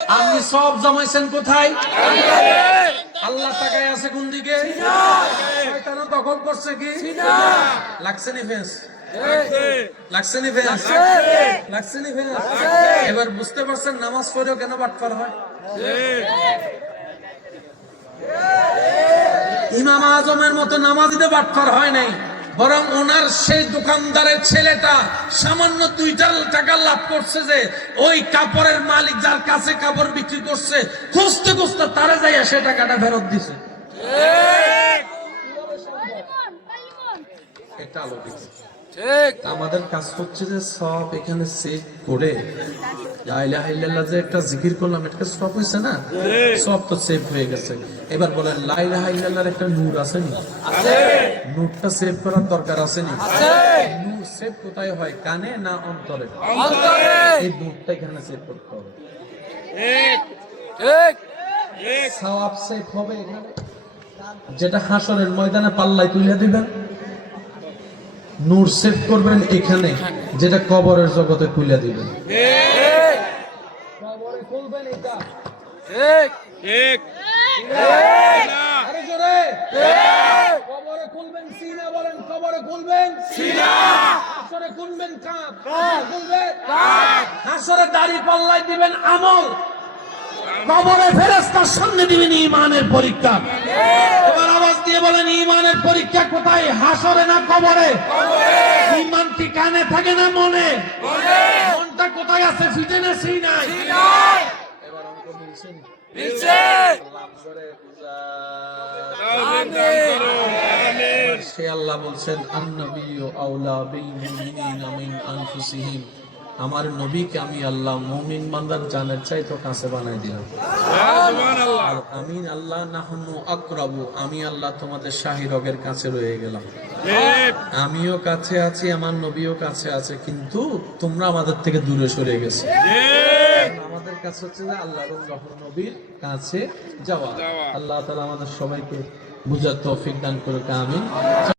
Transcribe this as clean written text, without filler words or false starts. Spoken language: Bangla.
আপনি সব জমাইছেন কোথায়? আল্লাহ তাকায় আছে কোন দিকে? শয়তানও দখল করছে কি? লাগছে নি ফেন্স? লাগছে নি ফেন্স? লাগছে নি ফেন্স? এবার বুঝতে পারছেন নামাজ পড়েও কেন বাটপার হয়? ইমাম আজমের মতো নামাজ দিতে বাটপার হয় নাই, বরং ওনার সেই দোকানদারের ছেলেটা সামান্য 2 টাকা লাভ করছে যে ওই কাপড়ের মালিক যার কাছে কাপড় বিক্রি করছে খুঁজতে খুঁজতে তারে যাইয়া সে টাকাটা ফেরত দিছে। এটা আলোকিত। আমাদের কাজ হচ্ছে যে সব এখানে সেভ করে লা ইলাহা ইল্লাল্লাহ যে একটা জিকির করলাম এটা সব হইছে না, সব তো সেভ হয়ে গেছে। এবার বলেন লা ইলাহা ইল্লাল্লাহর একটা নূর আছে নি? আছে। নূরটা সেভ করার দরকার আছে নি? আছে। নূর সেভ কোথায় হয়, কানে না অন্তরে? অন্তরে। এই নূরটা এখানে সেভ করতে হবে। ঠিক ঠিক। সওয়াব সেভ হবে এখানে, যেটা হাসরের ময়দানে পাল্লায় তুলে দিবেন। নূর সেভ করবেন এখানে, যেটা কবরের জগতে তুলে দিবেন। কবরে খুলবেন এটা। ঠিক ঠিক। আরে জোরে। কবরে খুলবেন সিনা, বলেন কবরে খুলবেন সিনা। হাসরে খুলবেন কাঁধ, খুলবেন কাঁধ। হাসরে দাড়ি পাল্লায় দিবেন আমল, কবরে ফেরেশতার সামনে দিবেন ঈমানের পরীক্ষা। এবার আওয়াজ দিয়ে বলেন ঈমানের পরীক্ষা কোথায়, হাসরে না কবরে? ঈমান কি কানে থাকে না মনে? মনটা কোথায় আছে, ফিটে না সিনায়? এবার অঙ্ক মিলছে মিলছে। আমিন। সে আল্লাহ বলছেন আন-নাবিয়্যু আওলা বিল মুমিনিনা মিন আনফুসিহিম, আমার নবীকে আমি আল্লাহ মুমিন বান্দার জানের চাইতে কাছে বানাই দিলাম। সুবহানাল্লাহ। আমিন আল্লাহ নাহনু আকরাবু, আমি আল্লাহ তোমাদের শাহী রগের কাছে রয়ে গেলাম। ঠিক। আমিও কাছে আছি, আমার নবীও কাছে আছে, কিন্তু তোমরা আমাদের থেকে দূরে সরে গেছো। ঠিক। আমাদের কাছে হচ্ছে যে আল্লাহর নবীর কাছে যাওয়া। আল্লাহ তাআলা আমাদের সবাইকে বুঝার তৌফিক দান করুক। আমিন।